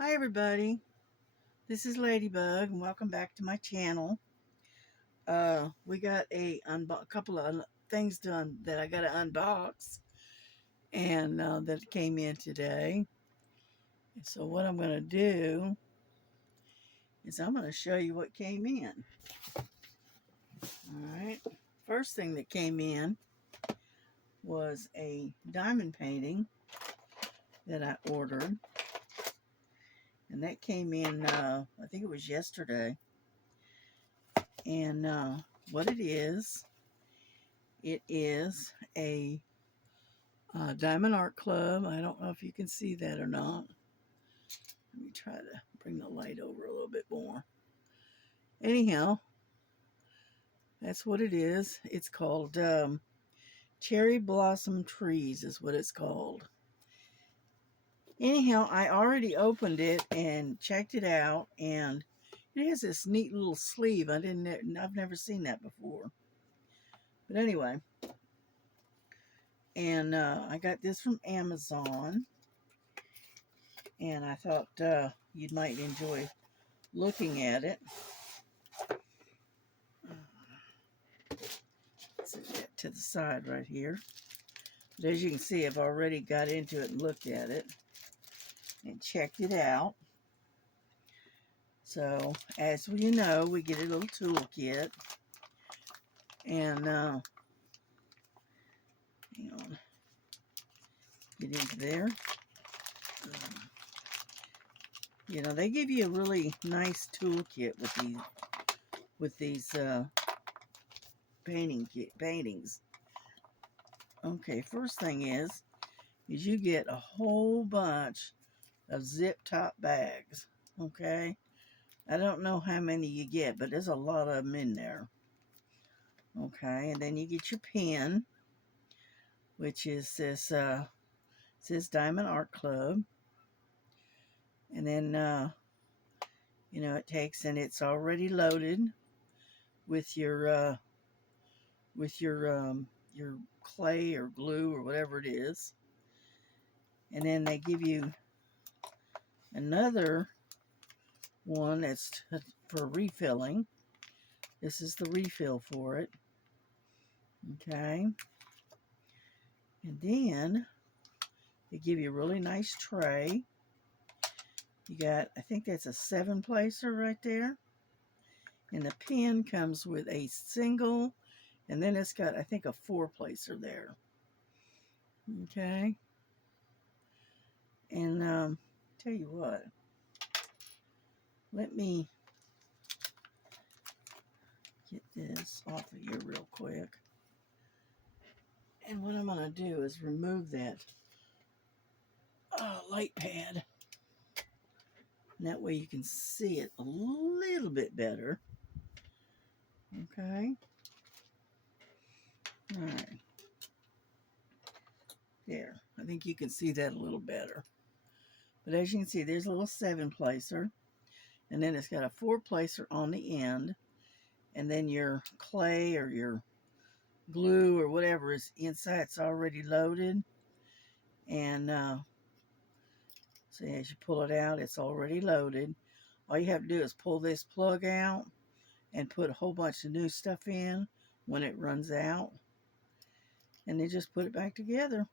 Hi everybody, this is Ladybug and welcome back to my channel. We got a couple of things done that I got to unbox and that came in today. And so what I'm going to do is I'm going to show you what came in. Alright, first thing that came in was a diamond painting that I ordered. And that came in, I think it was yesterday. And what it is a Diamond Art Club. I don't know if you can see that or not. Let me try to bring the light over a little bit more. Anyhow, that's what it is. It's called Cherry Blossom Trees is what it's called. Anyhow, I already opened it and checked it out, and it has this neat little sleeve. I've never seen that before. But anyway, and I got this from Amazon, and I thought you might enjoy looking at it. Set that to the side right here. But as you can see, I've already got into it and looked at it and checked it out. So, as you know, we get a little toolkit. And, hang on, get into there. You know, they give you a really nice toolkit with these paintings. Okay, first thing is you get a whole bunch of zip top bags. Okay, I don't know how many you get, but there's a lot of them in there. Okay, and then you get your pen, which is this says Diamond Art Club. And then you know, it takes, and it's already loaded with your your clay or glue or whatever it is. And then they give you another one that's for refilling. This is the refill for it. Okay. And then they give you a really nice tray. You got, I think that's a 7-placer right there. And the pen comes with a single, and then it's got, I think, a 4-placer there. Okay. And tell you what, let me get this off of here real quick. And what I'm going to do is remove that light pad. And that way you can see it a little bit better. Okay. All right. There. I think you can see that a little better. But as you can see, there's a little 7-placer. And then it's got a 4-placer on the end. And then your clay or your glue or whatever is inside. It's already loaded. And see, as you pull it out, it's already loaded. All you have to do is pull this plug out and put a whole bunch of new stuff in when it runs out. And then just put it back together,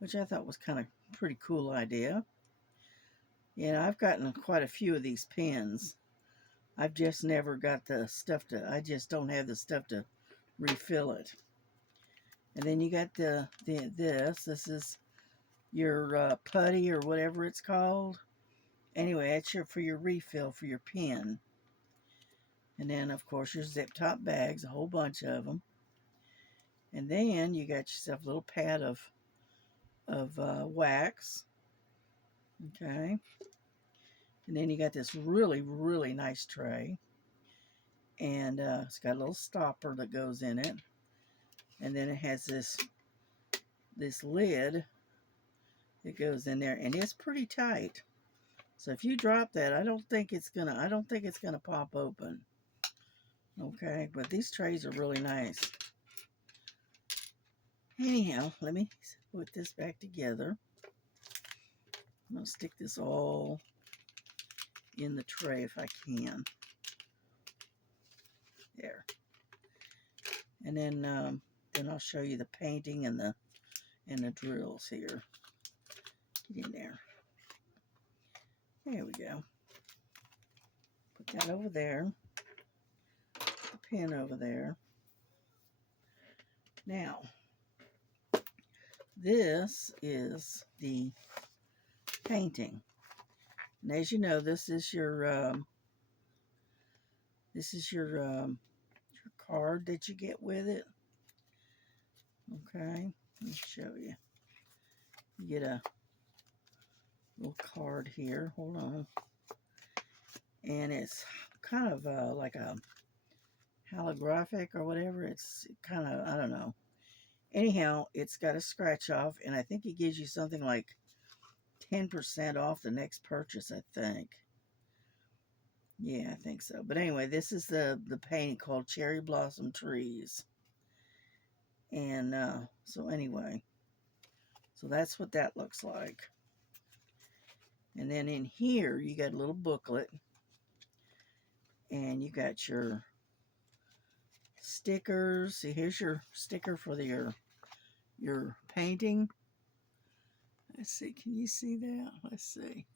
which I thought was kind of a pretty cool idea. You know, I've gotten quite a few of these pens. I've just never got the stuff to, I just don't have the stuff to refill it. And then you got this is your putty or whatever it's called. Anyway, that's for your refill for your pen. And then, of course, your zip top bags, a whole bunch of them. And then you got yourself a little pad of wax. Okay. And then you got this really, really nice tray. And it's got a little stopper that goes in it. And then it has this lid that goes in there. And it's pretty tight. So if you drop that, I don't think it's gonna pop open. Okay, but these trays are really nice. Anyhow, let me put this back together. I'm going to stick this all in the tray if I can. There. And then I'll show you the painting and the drills here. Get in there. There we go. Put that over there. The pin over there. Now, this is the painting. And as you know, this is your card that you get with it. Okay, let me show you. You get a little card here. Hold on. And it's kind of like a holographic or whatever. It's kind of, I don't know. Anyhow, it's got a scratch off, and I think it gives you something like 10% off the next purchase, I think. Yeah, I think so. But anyway, this is the painting called Cherry Blossom Trees. And so anyway, so that's what that looks like. And then in here, you got a little booklet. And you got your stickers. See, here's your sticker for your painting. Let's see, can you see that? Let's see.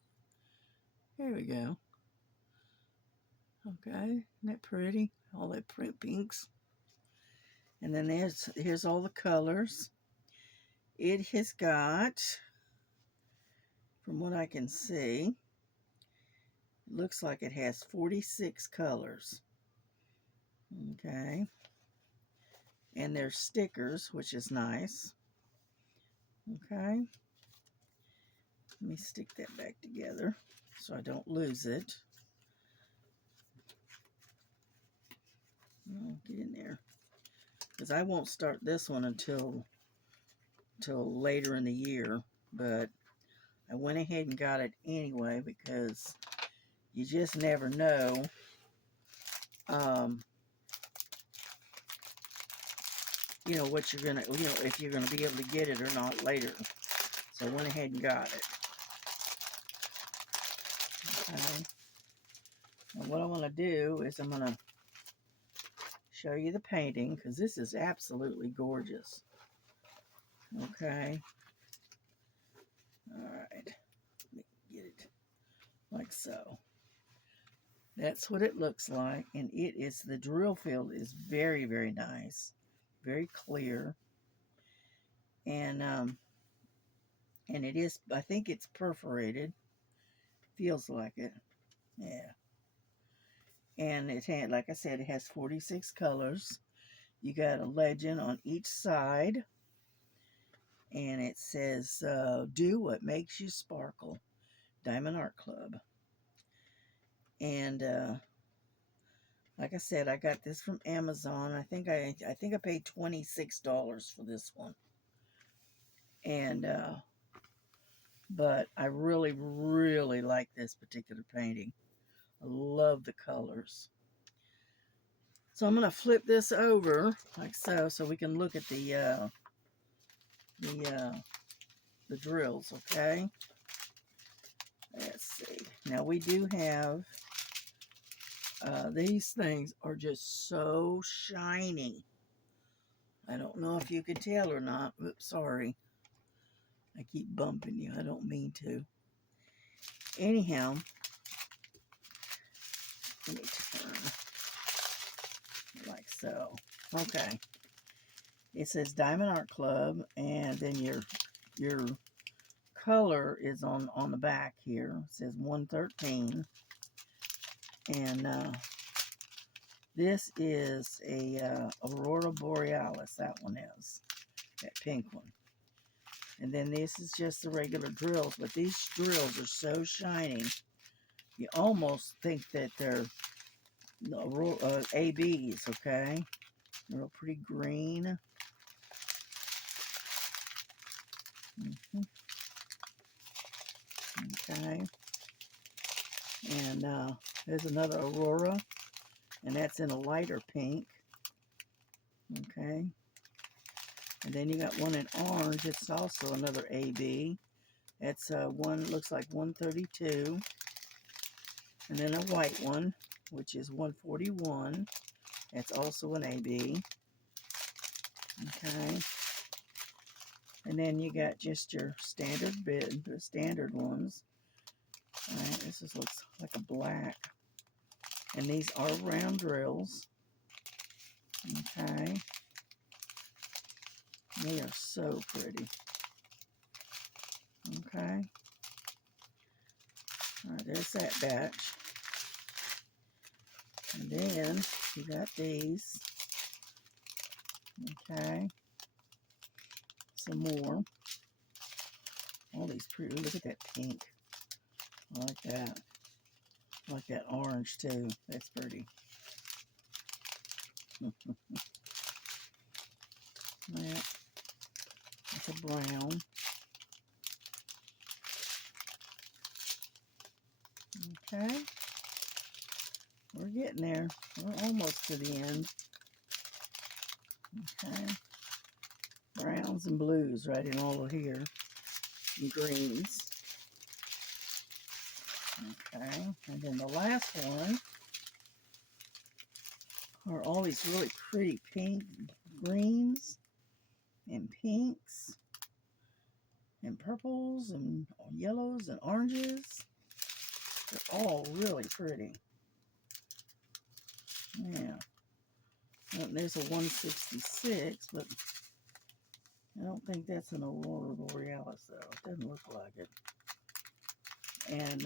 There we go. Okay, isn't that pretty? All that print pinks. And then here's all the colors. It has got, from what I can see, it looks like it has 46 colors. Okay. And there's stickers, which is nice. Okay. Let me stick that back together so I don't lose it. Oh, get in there. Because I won't start this one until later in the year. But I went ahead and got it anyway because you just never know. You know, what you're going to, you know, if you're going to be able to get it or not later. So I went ahead and got it. Okay. And what I want to do is I'm going to show you the painting because this is absolutely gorgeous. Okay. All right. Let me get it like so. That's what it looks like. And it is, the drill field is very, very nice. Very clear. And it is, I think it's perforated. Feels like it. Yeah. And it had, like I said, it has 46 colors. You got a legend on each side. And it says, do what makes you sparkle. Diamond Art Club. And like I said, I got this from Amazon. I think I paid $26 for this one. And but I really, really like this particular painting. I love the colors. So I'm going to flip this over like so we can look at the drills, okay? Let's see. Now we do have these things are just so shiny. I don't know if you could tell or not. Oops, sorry. I keep bumping you. I don't mean to. Anyhow, let me turn like so. Okay. It says Diamond Art Club, and then your color is on the back here. It says 113. And this is a Aurora Borealis. That one is. That pink one. And then this is just the regular drills. But these drills are so shiny. You almost think that they're ABs, okay? They're real pretty green. Okay. And there's another Aurora. And that's in a lighter pink. Okay. And then you got one in orange. It's also another AB. It's one, looks like 132. And then a white one, which is 141. It's also an AB. Okay. And then you got just your standard bid, the standard ones. All right, this just looks like a black. And these are round drills. Okay. They are so pretty. Okay. All right, there's that batch. And then you got these. Okay. Some more. All these pretty. Look at that pink. I like that. I like that orange too. That's pretty. That's a brown. Okay. We're getting there. We're almost to the end. Okay. Browns and blues right in all of here. And greens. Okay. And then the last one are all these really pretty pink greens and pinks and purples and yellows and oranges. They're all really pretty. Yeah. Well, there's a 166, but I don't think that's an Aurora Borealis, though. It doesn't look like it. And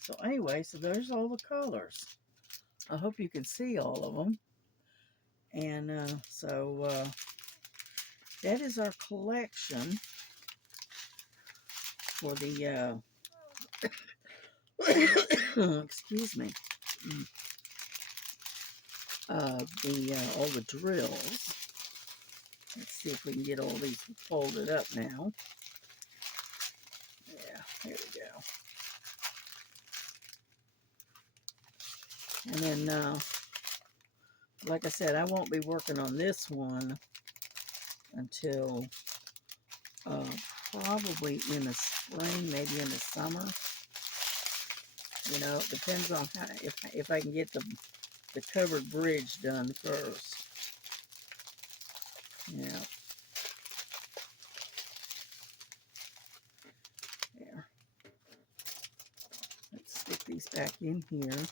so anyway, so there's all the colors. I hope you can see all of them. And that is our collection for the, excuse me, all the drills. Let's see if we can get all these folded up now. Yeah, here we go. And then, like I said, I won't be working on this one until probably in the spring, maybe in the summer. You know, it depends on how, if I can get the covered bridge done first. Yeah. There. Let's stick these back in here.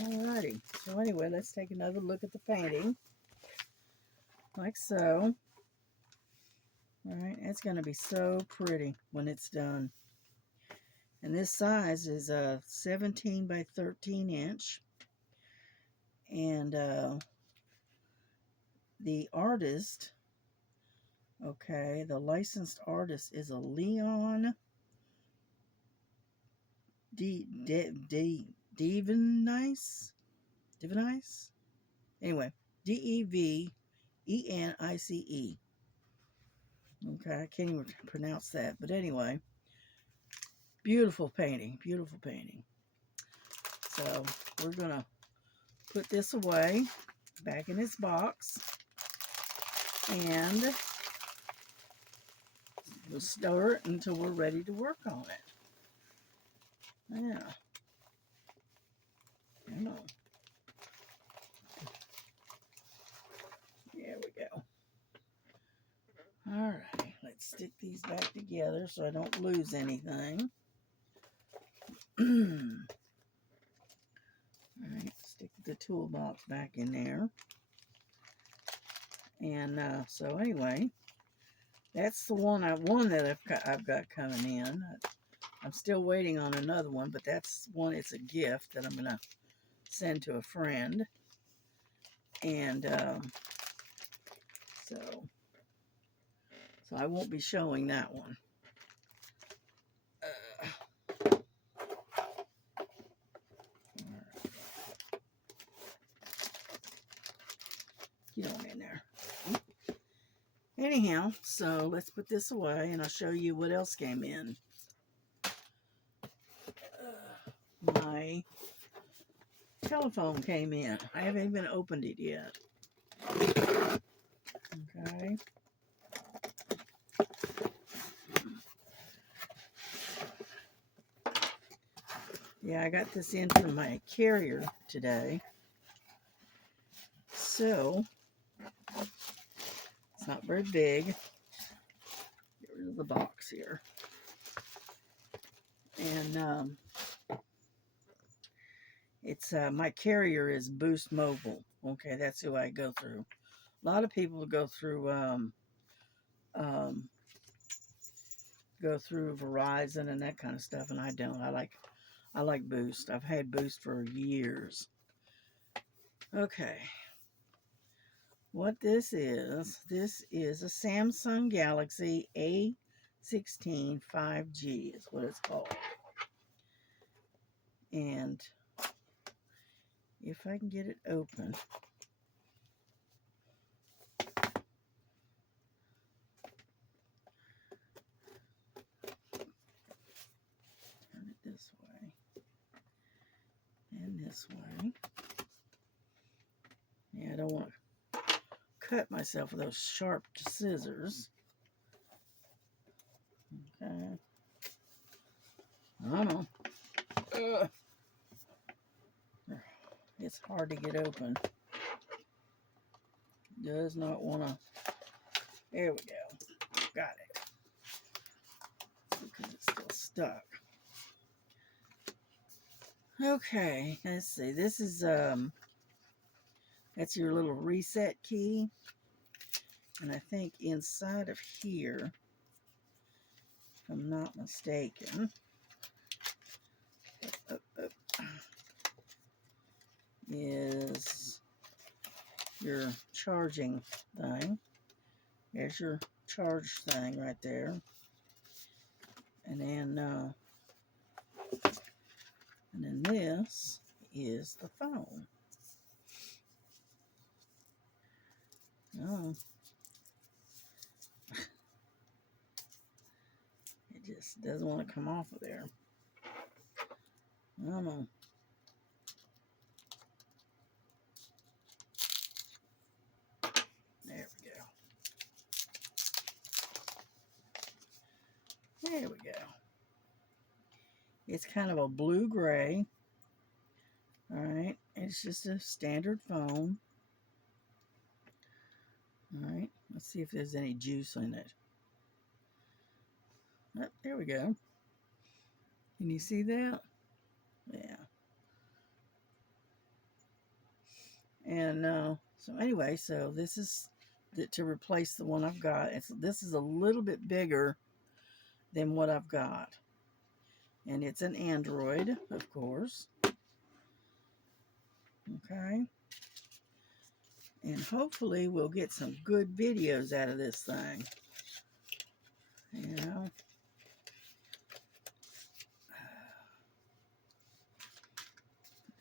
Alrighty, so anyway, let's take another look at the painting, like so. Alright, it's going to be so pretty when it's done. And this size is a 17 by 13 inch. And the artist, okay, the licensed artist is a Leon Devenice? Anyway, Devenice. Okay, I can't even pronounce that. But anyway, beautiful painting. Beautiful painting. So we're going to put this away back in its box. And we'll store it until we're ready to work on it. Yeah. Come on. There we go. Alright, let's stick these back together so I don't lose anything. Alright, stick the toolbox back in there. And so anyway, that's the one that I've got coming in. I'm still waiting on another one, but that's one. It's a gift that I'm gonna send to a friend, and so I won't be showing that one. Get on in there. anyhow, so let's put this away and I'll show you what else came in. My telephone came in. I haven't even opened it yet. Okay. Yeah, I got this in from my carrier today. So, it's not very big. Get rid of the box here. And it's my carrier is Boost Mobile. Okay, that's who I go through. A lot of people go through Verizon and that kind of stuff, and I don't. I like Boost. I've had Boost for years. Okay. What this is a Samsung Galaxy A16 5G is what it's called. And if I can get it open. Turn it this way. And this way. Yeah, I don't want to cut myself with those sharp scissors. Okay. I don't know. Ugh. It's hard to get open. Does not want to. There we go. Got it. Because it's still stuck. Okay, let's see. This is that's your little reset key. And I think inside of here, if I'm not mistaken, is your charging thing. There's your charge thing right there. And then this is the phone. Oh. It just doesn't want to come off of there. I don't know. There we go. There we go. It's kind of a blue-gray. All right. It's just a standard phone. All right. Let's see if there's any juice in it. Oh, there we go. Can you see that? Yeah. And so anyway, so this is to replace the one I've got. This is a little bit bigger than what I've got. And it's an Android, of course. Okay. And hopefully we'll get some good videos out of this thing. You know.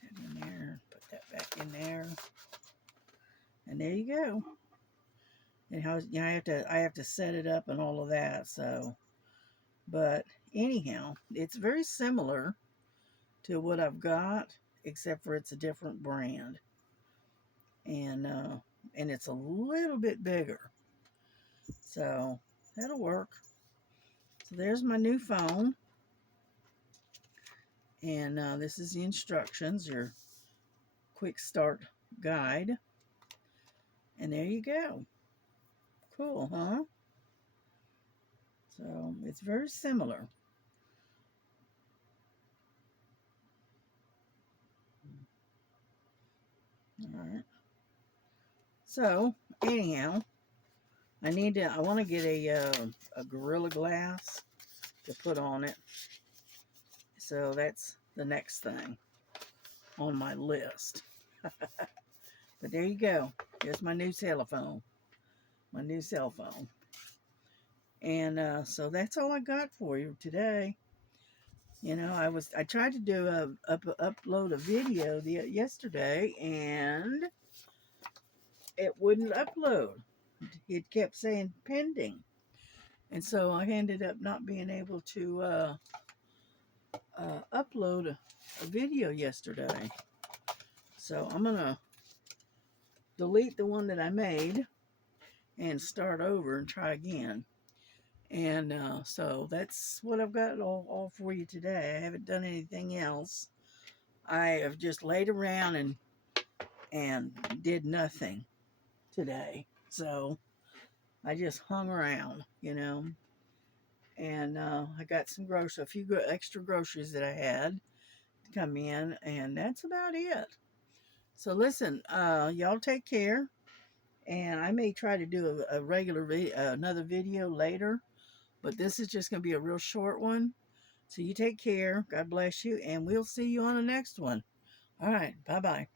Put that in there. Put that back in there. And there you go. And how, you know, I have to set it up and all of that. So, but anyhow, it's very similar to what I've got, except for it's a different brand. And it's a little bit bigger. So that'll work. So there's my new phone. And this is the instructions, your quick start guide. And there you go. Cool, huh? So it's very similar. All right. So anyhow, I want to get a Gorilla Glass to put on it. So that's the next thing on my list. But there you go. Here's my new telephone. My new cell phone. And so that's all I got for you today. You know, I tried to do upload a video yesterday, and it wouldn't upload. it kept saying pending. And so I ended up not being able to upload a video yesterday. So I'm going to delete the one that I made and start over and try again. And so that's what I've got all for you today. I haven't done anything else. I have just laid around and did nothing today. So I just hung around, and I got a few extra groceries that I had to come in, and that's about it. So listen, y'all take care, and I may try to do a regular another video later, but this is just going to be a real short one. So you take care. God bless you, and we'll see you on the next one. All right, bye bye.